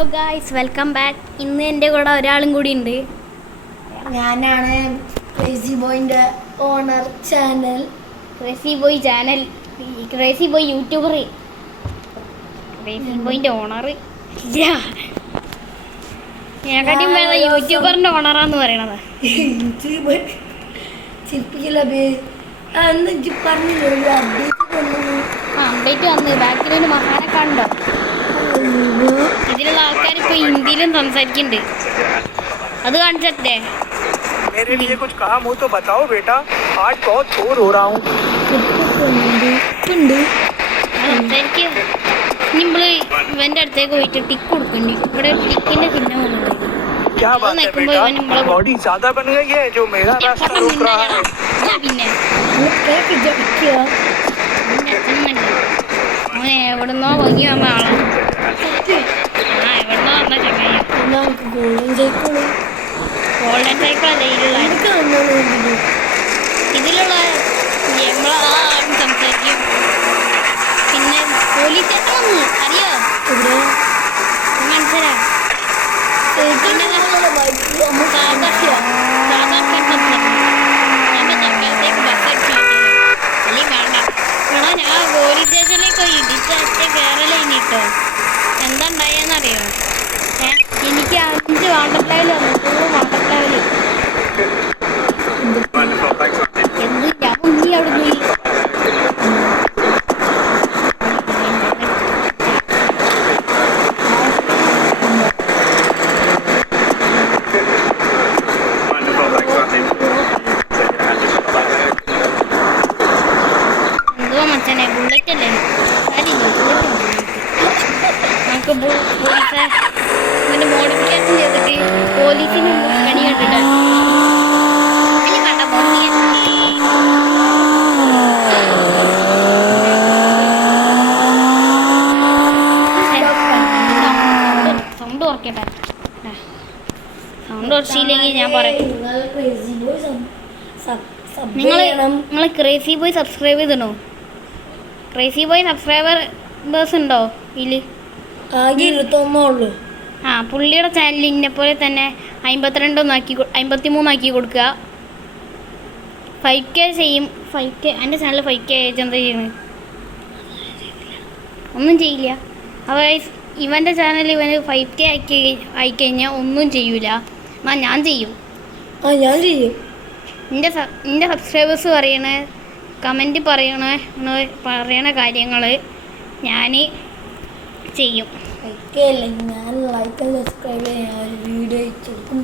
Hello guys, welcome back. ഇന്ന് എൻ്റെ കൂടെ ഒരാളും കൂടി ഉണ്ട്. ഞാനാണ് ക്രേസി ബോയിൻ്റെ owner channel. Crazy boy YouTuber, crazy ബോയിൻ്റെ ഓണർ. ഞങ്ങൾക്കാട്ടിയും വേറെ യൂട്യൂബറിൻ്റെ ഓണറാന്ന് പറയണത്. അപ്ഡേറ്റ് വന്ന് ബാക്കിലൊരു മഹാനെ കണ്ടോ? ഇതിലുള്ള ആൾക്കാർ ഇപ്പൊ ഹിന്ദിയിലും സംസാരിക്കുന്നുണ്ട്. അത് കാണിച്ചേ. मेरे लिए कुछ काम हो तो बताओ बेटा, आज बहुत बोर हो रहा हूँ. നമ്മള് ഇവന്റെ അടുത്തേക്ക് പോയിട്ട് ടിക്ക് കൊടുക്കണ്ടി. ഇവിടെ ടിക്കിന്റെ ചിഹ്നം क्या बात है बेटा, बॉडी ज्यादा बन गई है जो मेरा रास्ता रोक रहा है. പിന്നെ എവിടുന്നോ ഭംഗി വന്ന ആളാണ്. എവിടുന്നോ വന്ന ചങ്ങായി. ഗോൾഡൻ സൈക്കിൾ അല്ലേ ഇതിലുള്ള നമ്മളെ ആ ആളും സംസാരിക്കും. പിന്നെ പോലീസ് സ്റ്റേഷൻ വന്നു അറിയോ? മനസ്സിലാ ഞാൻ പോലീസ് സ്റ്റേഷനിലേക്ക് ഇടിച്ച കേരള ഇനിട്ടോ എന്താ ഉണ്ടായെന്നറിയോ? എനിക്ക് 5 വാണ്ടർ ലെവൽ വന്നു. Full wander level. എന്ത് ഞാൻ മുങ്ങി അവിടെ പോയി. എന്തുവാ മച്ചനെ, ബുള്ളറ്റ് അല്ലേ? നമുക്ക് പോലീസെ ഇതിന്റെ മോഡിഫിക്കേഷൻ ചെയ്തിട്ട് പോലീസിന് പണി കണ്ടിട്ട് സൗണ്ട് കുറയ്ക്കട്ടെ. സൗണ്ട് കുറച്ചില്ലെങ്കിൽ ഞാൻ പറയും. നിങ്ങൾ ക്രേസി ബോയ് സബ്സ്ക്രൈബ് ചെയ്തിടണോ? ക്രേസി ബോയ് സബ്സ്ക്രൈബേഴ്സ് ഉണ്ടോ ഇതിൽ? ആകെ 21 പുള്ളിയുടെ ചാനൽ ഇന്നെപ്പോലെ തന്നെ 53 ആക്കി കൊടുക്കുക. 5K ചെയ്യും. 5K എൻ്റെ ചാനൽ 5K എന്താ ചെയ്യുന്നത്? ഒന്നും ചെയ്യില്ല. അപ്പോൾ ഇവൻ്റെ ചാനൽ ഇവന് 5K ആയിക്കഴിഞ്ഞാൽ ഒന്നും ചെയ്യൂല. എന്നാൽ ഞാൻ ചെയ്യും. എൻ്റെ സബ്സ്ക്രൈബേഴ്സ് കമൻറ്റ് പറയണ കാര്യങ്ങൾ ഞാൻ ചെയ്യും. ഞാൻ ലൈക്ക് സബ്സ്ക്രൈബ് ചെയ്യാൻ വീഡിയോ ചെയ്യും,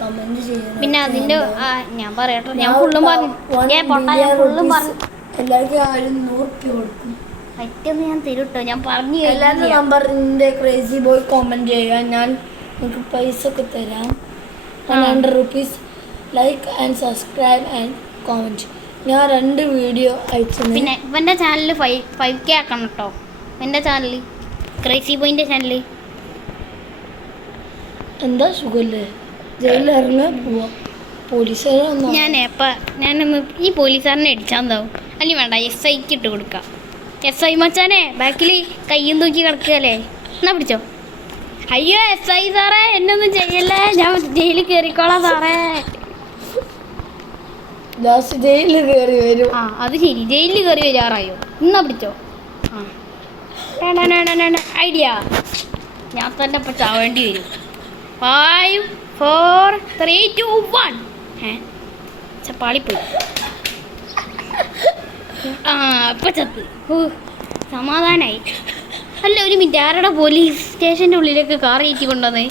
കമന്റ് ചെയ്യണം. പിന്നെ അതിൻ്റെ ഞാൻ പറയട്ടെ, ഞാൻ ഫുള്ളും പറഞ്ഞു. എല്ലാവർക്കും 100 രൂപ കൊടുക്കും. പറ്റുമെന്ന് ഞാൻ തരും കേട്ടോ. ഞാൻ പറഞ്ഞു എല്ലാവരുടെ നമ്പറിൻ്റെ ക്രേസി ബോയ് കമൻറ്റ് ചെയ്യുക. ഞാൻ നിങ്ങൾക്ക് പൈസ ഒക്കെ തരാം. 100 rupees. Like and subscribe and comment. ഞാൻ 2 വീഡിയോ അയച്ചു. പിന്നെ ഇവൻ്റെ ചാനൽ 5K ആക്കണം കേട്ടോ. എൻ്റെ ചാനൽ ക്രേസി ബോയിൻ്റെ ചാനൽ. എന്താ സുഖല്ലേ? ജയിലിറങ്ങാൻ പോവാം. പോലീസുകാരൊന്നും ഞാനൊന്ന് ഈ പോലീസുകാരനെ അടിച്ചാന്താവും. അല്ലെങ്കിൽ വേണ്ട, SIക്ക് ഇട്ട് കൊടുക്കാം. SI മച്ചാനെ ബാക്കിൽ കയ്യും തൂക്കി കിടക്കുകയല്ലേ, എന്നാ പിടിച്ചോ. അയ്യോ SI സാറേ, എന്നെ ഒന്നും ചെയ്യല്ലേ, ഞാൻ ജയിലിൽ കയറിക്കോളാം സാറേ. ജയിലിൽ കയറി വരും. അത് ശരി, ജയിലിൽ കയറി വരാറായോ? എന്നാ പിടിച്ചോ. ഐഡിയ ഞാൻ തന്നെ ഇപ്പം ചാവേണ്ടി വരും. 5 4 3 2 1. ചപ്പാളിപ്പോയി. ഇപ്പം ചത്ത്. സമാധാനായി. അല്ല ഒരു മിനിറ്റ്, ആരുടെ പോലീസ് സ്റ്റേഷൻ്റെ ഉള്ളിലേക്ക് കാർ കയറ്റി കൊണ്ടുവന്നേ?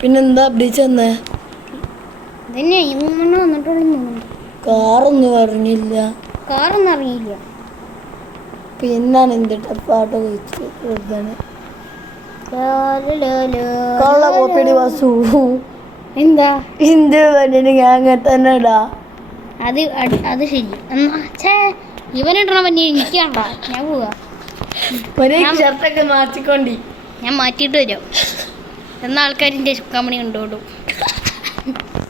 പിന്നെന്താ അപ്ഡേറ്റ് വന്നേ? ഇതന്നെ വന്നിട്ടുള്ളൂ. കാറൊന്നും ഇറങ്ങിയില്ല. പിന്നാണ് എൻ്റെ പാട്ട് കഴിച്ചു. കള്ള കോപ്പിടി വസു എന്താ ഇന്ത്യ അങ്ങനെ തന്നെ ഇടാ. അത് ശരി. ഇവനിടണ പനി എനിക്കാണ്ടാ. ഞാൻ പോവാ. ഷർട്ടൊക്കെ മാറ്റിക്കൊണ്ടി. ഞാൻ മാറ്റിയിട്ട് വരാം. എന്ന ആൾക്കാരിൻ്റെ കമ്പനി കൊണ്ടോടും.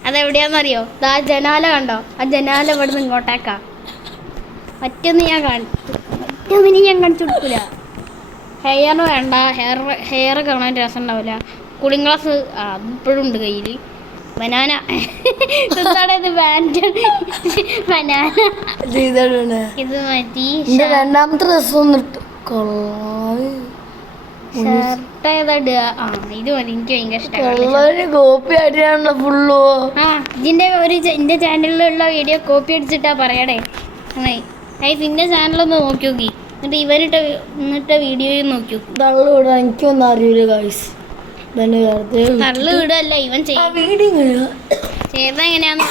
അതെവിടെയാണെന്നറിയോ? ആ ജനാല കണ്ടോ? ആ ജനാല ഇവിടുന്ന് ഇങ്ങോട്ടേക്കാ. മറ്റൊന്നും ഞാൻ കാണിച്ചു കൊടുക്കില്ല. ഹെയർ വേണ്ട, ഹെയർ കാണാൻ രസം ഉണ്ടാവില്ല. കൂളിംഗ് ഗ്ലാസ് ഇപ്പോഴും ഉണ്ട് കയ്യിൽ. ബനാന എന്താണ് ഇത്? ബനാന ഇത് മാറ്റി രണ്ടാമത്തെ രസം ഷർട്ട് ഏതാ ഇടുക? ഇത് മതി, എനിക്ക് ഭയങ്കര ഇഷ്ടമാണ്. കോപ്പി അടിയാണല്ലോ ഫുള്ളോ. എന്റെ ചാനലിലുള്ള വീഡിയോ കോപ്പി അടിച്ചിട്ടാ പറയണേ. പിന്നെ ചാനലൊന്ന് നോക്കി നോക്കി, എന്നിട്ട് വീഡിയോയും നോക്കി നോക്കി. തള്ളു വിടാൻ എനിക്കൊന്നും അറിയില്ല ഗൈസ്. തള്ളു വിടല്ല, ഇവൻ ചെയ്ത എങ്ങനെയാന്ന്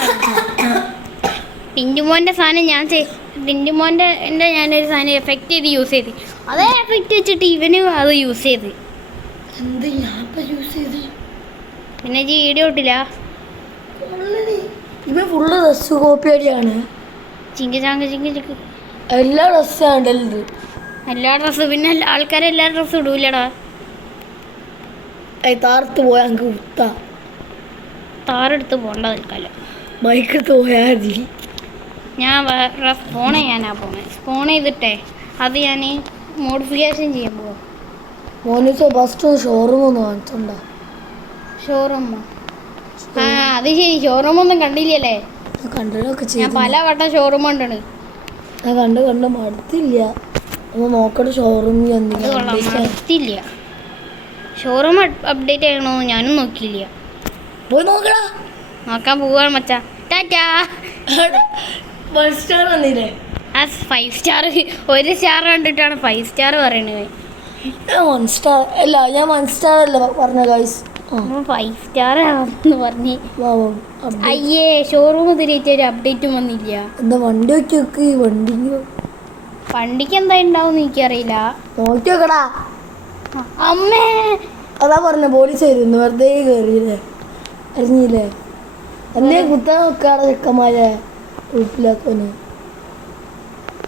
ടിൻറ്റുമോൻ്റെ സാധനം ഞാനൊരു സാധനം എഫക്റ്റ് ചെയ്ത് യൂസ് ചെയ്ത്, അതേ എഫക്റ്റ് വെച്ചിട്ട് ഇവന് അത് യൂസ് ചെയ്ത്. പിന്നെ വീഡിയോ ഇട്ടില്ല. ഇവ ഫുള്ള് ഡ്രസ് കോപ്പി അടിയാണ്. ചിങ്ക് എല്ലാ ഡ്രസ്സാണ് എല്ലാ ഡ്രസ്സ്. പിന്നെ ആൾക്കാരെല്ലാ ഡ്രസ്സും ഇടൂലടാ. താർത്ത് പോയാൽ എനിക്ക് കുത്താ. താറെടുത്ത് പോകണ്ട നിൽക്കാലോ, ബൈക്കെടുത്ത് പോയാൽ മതി. ഞാൻ വേറെ ഫോൺ ചെയ്യാനാ പോകുന്നത്. ഫോൺ ചെയ്തിട്ടേ അത് ഞാൻ മോഡിഫിക്കേഷൻ ചെയ്യാൻ പോവാം. മോനിച്ച ഫസ്റ്റ് ഷോറൂം ഒന്ന് കാണിച്ചോണ്ടാ. ഷോറൂമോ? അത് ശരി, ഷോറൂമൊന്നും കണ്ടില്ലല്ലേ? ഞാൻ പല വട്ടം ഷോറൂം കണ്ടാണ്. ഞാൻ കണ്ട് മടുത്തില്ല. ഒന്ന് നോക്കട്ടെ ഷോറൂമിൽ മടുത്തില്ല. ഷോറൂം അപ്ഡേറ്റ് ചെയ്യണോ ഞാനും നോക്കിയില്ല. പോയി നോക്കടാ. നോക്കാൻ പോവാണ് മച്ചാ. ടാറ്റാ. 1 സ്റ്റാർ വന്നില്ലേ? 5 സ്റ്റാർ. 1 സ്റ്റാർ കണ്ടിട്ടാണ് 5 സ്റ്റാർ പറയണത്. ഞാൻ 1 സ്റ്റാർ അല്ല, ഞാൻ 1 സ്റ്റാർ അല്ല പറഞ്ഞ ഗൈസ്. 5 സ്റ്റാർ ആണെന്ന് പറഞ്ഞ്. അയ്യേ, ഷോറൂം തിരിച്ച് ഒരു അപ്ഡേറ്റും വന്നില്ല. എന്താ വണ്ടി വെക്കി വണ്ടിക്ക് എന്താ ഉണ്ടാവും എനിക്കറിയില്ല. നോക്കി വെക്കടാ. അമ്മേ, അതാ പറഞ്ഞ പോലീസ് വരുന്നു, വെറുതെ കയറിയില്ലേ, അറിഞ്ഞില്ലേ? എന്നെ കുത്താൻ നോക്കാടെ ചെക്കന്മാരെ വീട്ടിലാക്കാന്.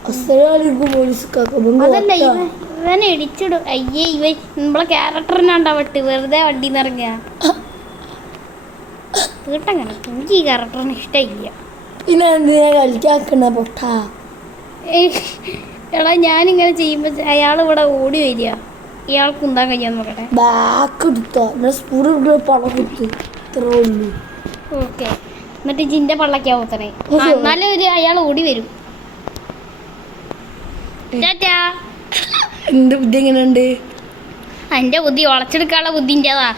അസ്സലാമലൈക്കും പോലീസ്. അതല്ല ഇവൻ ഇടിച്ചിടും. അയ്യേ, നമ്മളെ ക്യാരക്ടറിനാണ്ടാവട്ടെ വെറുതെ വണ്ടി നിറങ്ങുക. തീട്ടങ്ങനെ എനിക്ക് ഈ ക്യാരക്ടറിന് ഇഷ്ടമില്ല. പിന്നെ എന്തിനാ കളിക്കാക്കണ പൊട്ടാ? എടാ, ഞാനിങ്ങനെ ചെയ്യുമ്പോ അയാൾ ഇവിടെ ഓടി വരിക. ഇയാൾക്ക് എന്താ കഴിയാൻ നോക്കട്ടെ. ബാക്ക് എടുത്താ പട കുത്ത് ഇത്രേ ഉള്ളൂ. ഓക്കെ, എന്നിട്ട് ജിന്റെ പള്ളക്കാ കുത്തണേ. എന്നാലും അയാൾ ഓടി വരും. എന്റെ ബുദ്ധി എങ്ങനെയുണ്ട്? എന്റെ ബുദ്ധി വളച്ചെടുക്കാനുള്ള ബുദ്ധിൻ്റെതാ.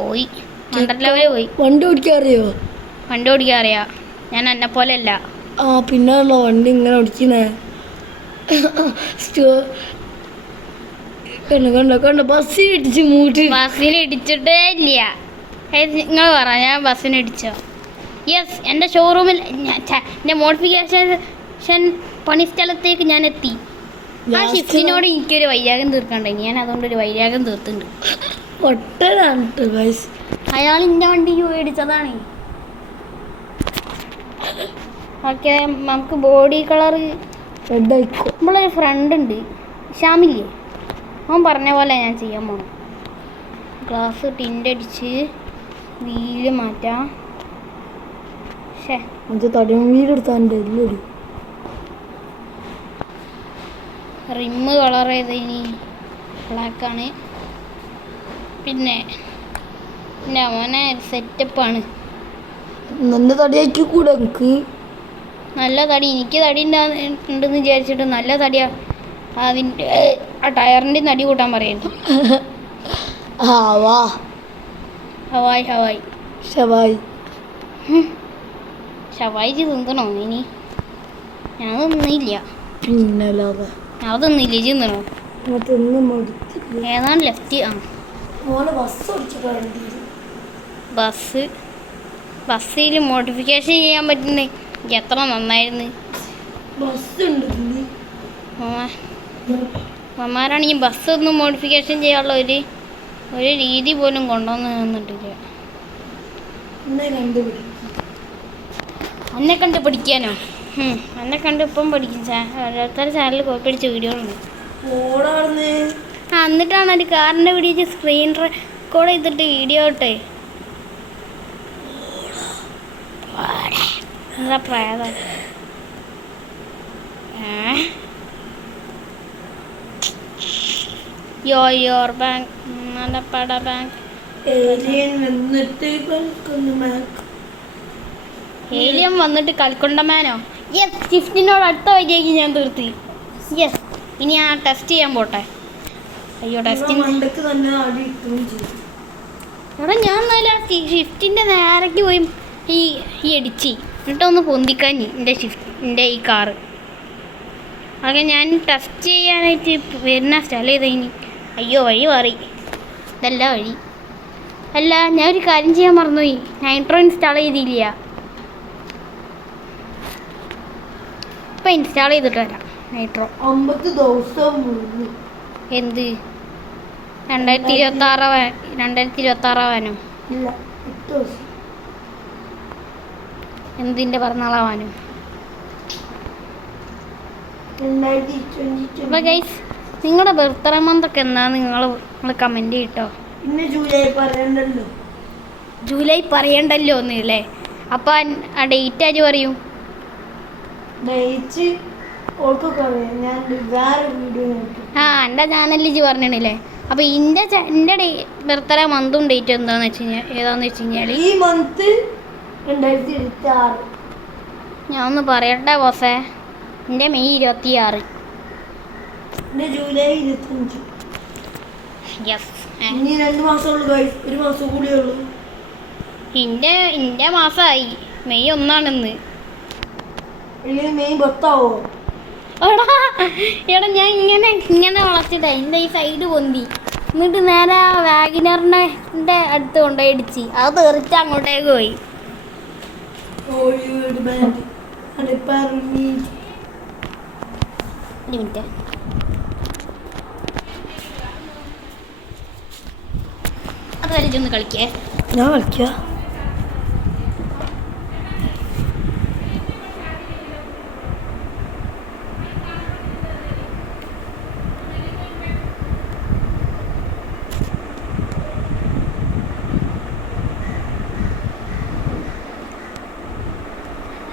പോയി പോയി. വണ്ടി ഓടിക്കാൻ അറിയോ? വണ്ടി ഓടിക്കാൻ അറിയാ. ഞാൻ എന്നെ പോലെ അല്ല. പിന്നെയുള്ള വണ്ടി ഇങ്ങനെ ഓടിക്കുന്നേ. കണ്ടോ ബസ്സിൽ ഇടിച്ച് മൂട്ടി. ബസ്സിൽ ഇടിച്ചിട്ടേ ഇല്ല. നിങ്ങൾ പറ, ഞാൻ ബസ്സിന് ഇടിച്ചോ? യെസ്, എൻ്റെ ഷോറൂമിൽ എൻ്റെ മോഡിഫിക്കേഷൻ പണിസ്ഥലത്തേക്ക് ഞാൻ എത്തി. ആ ഷിഫ്റ്റിനോട് എനിക്കൊരു വൈരാഗ്യം തീർക്കണ്ടേ, ഞാൻ അതുകൊണ്ടൊരു വൈരാഗ്യം തീർത്തുണ്ട്. അയാൾ എൻ്റെ വണ്ടി മേടിച്ചതാണ്. ഓക്കെ, നമുക്ക് ബോഡി കളർ റെഡ് ആയിക്കോ. നമ്മളൊരു ഫ്രണ്ട് ഉണ്ട്, ഷാമില്ലേ, അവൻ പറഞ്ഞ പോലെ ഞാൻ ചെയ്യാൻ പോകണം. ഗ്ലാസ് ടിൻ്റടിച്ച് വീല് മാറ്റാം. റിമ്മ് കളർ ചെയ്തതിന് ബ്ലാക്കാണ്. പിന്നെ മോനെ സെറ്റപ്പാണ്. നല്ല തടിയാക്കി കൂടെ എനിക്ക്. നല്ല തടി, എനിക്ക് തടി ഉണ്ടെന്ന് വിചാരിച്ചിട്ട് നല്ല തടിയാ. അതിൻ്റെ ആ ടയറിൻ്റെ നടി കൂട്ടാൻ പറയുന്നു. ഹവായ് ഹവായ് ഷവായ് ഷവായി തിന്നണോ ഇനി? ഞാൻ തിന്നില്ല. ഞാൻ തിന്നില്ല, തിന്നണോ? ഏതാണ് ലെഫ്റ്റ്? ബസ്സിൽ മോഡിഫിക്കേഷൻ ചെയ്യാൻ പറ്റുന്നുണ്ട്. എത്ര നന്നായിരുന്നു. അമ്മമാരാണെങ്കിൽ ബസ് ഒന്നും മോഡിഫിക്കേഷൻ ചെയ്യാനുള്ള ഒരു രീതി പോലും കൊണ്ടുവന്ന് തന്നിട്ടില്ല. എന്നെ കണ്ട് പഠിക്കാനോ? എന്നെ കണ്ട് ഇപ്പം പഠിക്കും. ഓരോരുത്തരുടെ ചാനലിൽ കോപ്പി അടിച്ച വീഡിയോകളുണ്ട്. എന്നിട്ടാണ് ഒരു കാറിൻ്റെ വീഡിയോ സ്ക്രീൻ റെക്കോർഡ് ചെയ്തിട്ട് വീഡിയോ ഇട്ടേ. എന്താ പ്രേതം? യോർ ബാങ്ക് മലപ്പട ബാങ്ക് ഏലിയൻ വന്നിട്ട് കളിക്കുന്നു മാക്ക്. ഏലിയൻ വന്നിട്ട് കളിക്കൊണ്ടമാനോ? യെസ്, ഷിഫ്റ്റിനോട് അടുത്ത വഴിയേക്ക് ഞാൻ തീർത്തി. യെസ്, ഇനി ആ ടെസ്റ്റ് ചെയ്യാൻ പോട്ടെ. അയ്യോ ടെസ്റ്റിന് മണ്ടക്ക് തന്നെ അടി ഇട്ടുകയും ചെയ്തു. എടാ ഞാൻ നല്ല ഷിഫ്റ്റിൻ്റെ നേരേക്ക് പോയി ഈ അടിച്ച് എന്നിട്ടൊന്ന് പൊന്തിക്കാഞ്ഞ് എൻ്റെ ഈ കാറ്. അതൊക്കെ ഞാൻ ടെസ്റ്റ് ചെയ്യാനായിട്ട് വരുന്ന സ്ഥലം ചെയ്തതിന്. അയ്യോ വഴി മാറി, ഇതല്ല വഴി. അല്ല ഞാൻ ഒരു കാര്യം ചെയ്യാൻ മറന്നുപോയി, നൈട്രോ ഇൻസ്റ്റാൾ ചെയ്തില്ല. ഇപ്പം ഇൻസ്റ്റാൾ ചെയ്തിട്ട് വരാം നൈട്രോ. 50 ദിവസം മുഴുവൻ. എന്ത് 2026 ആവാനോ? ഇല്ല, 8 ദിവസം. എന്തിൻ്റെ പിറന്നാളാവാനോ? 2022. അപ്പോൾ ഗൈസ്, നിങ്ങളുടെ ബർത്ത്ഡേ മന്തൊക്കെ എന്നാന്ന് നിങ്ങൾ കമൻറ്റ് ചെയ്യട്ടോ. പിന്നെ ജൂലൈ പറയണ്ടല്ലോ. ജൂലൈ പറയണ്ടല്ലോ എന്നല്ലേ? അപ്പം ആ ഡേറ്റ് ആര് പറയും? ഡേറ്റ് ഓൾക്കൊക്കെ അറിയാം. ഞാൻ വേറെ വീഡിയോ നോക്കി. ആ എൻ്റെ ചാനലിൽ ഇജ്ജ് പറഞ്ഞില്ലേ? അപ്പോൾ എൻ്റെ ബർത്ത്ഡേ മന്തും ഡേറ്റും എന്താണെന്ന് വെച്ച് കഴിഞ്ഞാൽ ഏതാണെന്ന് വെച്ച് കഴിഞ്ഞാൽ ഈ മന്ത് 2026. ഞാൻ ഒന്ന് പറയട്ടെ ബോസേ, എൻ്റെ മെയ് 26. പിന്നെ ജൂലൈ 25. യെസ്, ഇനി 2 മാസമുള്ളൂ ഗൈസ്. 1 മാസം കൂടിയേ ഉള്ളൂ. എൻ്റെ മാസമായി മെയ് 1 അല്ലെങ്കിൽ മെയ് 10 ആവോ? എടാ ഞാൻ ഇങ്ങനെ വളച്ചിട്ടേ എൻ്റെ ഈ സൈഡ് പൊന്തി, എന്നിട്ട് നേരെ ആ വാഗിനറിൻ്റെ അടുത്ത് കൊണ്ടുപോയി ഇടിച്ച് അത് തെറിച്ച് അങ്ങോട്ടേക്ക് പോയി. ഹോളിവുഡ് ബാൻഡ് മിനിറ്റ്, അത് വരച്ചൊന്ന് കളിക്കേ. ഞാൻ കളിക്കാം.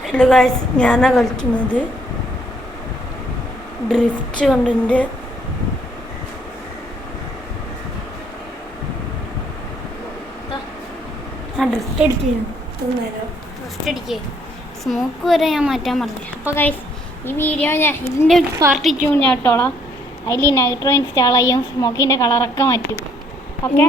ഹലോ ഗൈസ്, ഞാനാ കളിക്കുന്നത്. ഡ്രിഫ്റ്റ് കണ്ടിൻ്റെ ഡ്രിഫ്റ്റ് അടിക്കുന്നു. ഫസ്റ്റ് അടിക്കേ, സ്മോക്ക് വരെ ഞാൻ മാറ്റാൻ പറഞ്ഞു. അപ്പോൾ ഗൈസ്, ഈ വീഡിയോ ഇതിൻ്റെ പാർട്ട് 2 ഞാൻ ഇട്ടോളാം. അതിൽ നൈട്രോ ഇൻസ്റ്റാൾ ചെയ്യും, സ്മോക്കിൻ്റെ കളറൊക്കെ മാറ്റും. ഓക്കെ.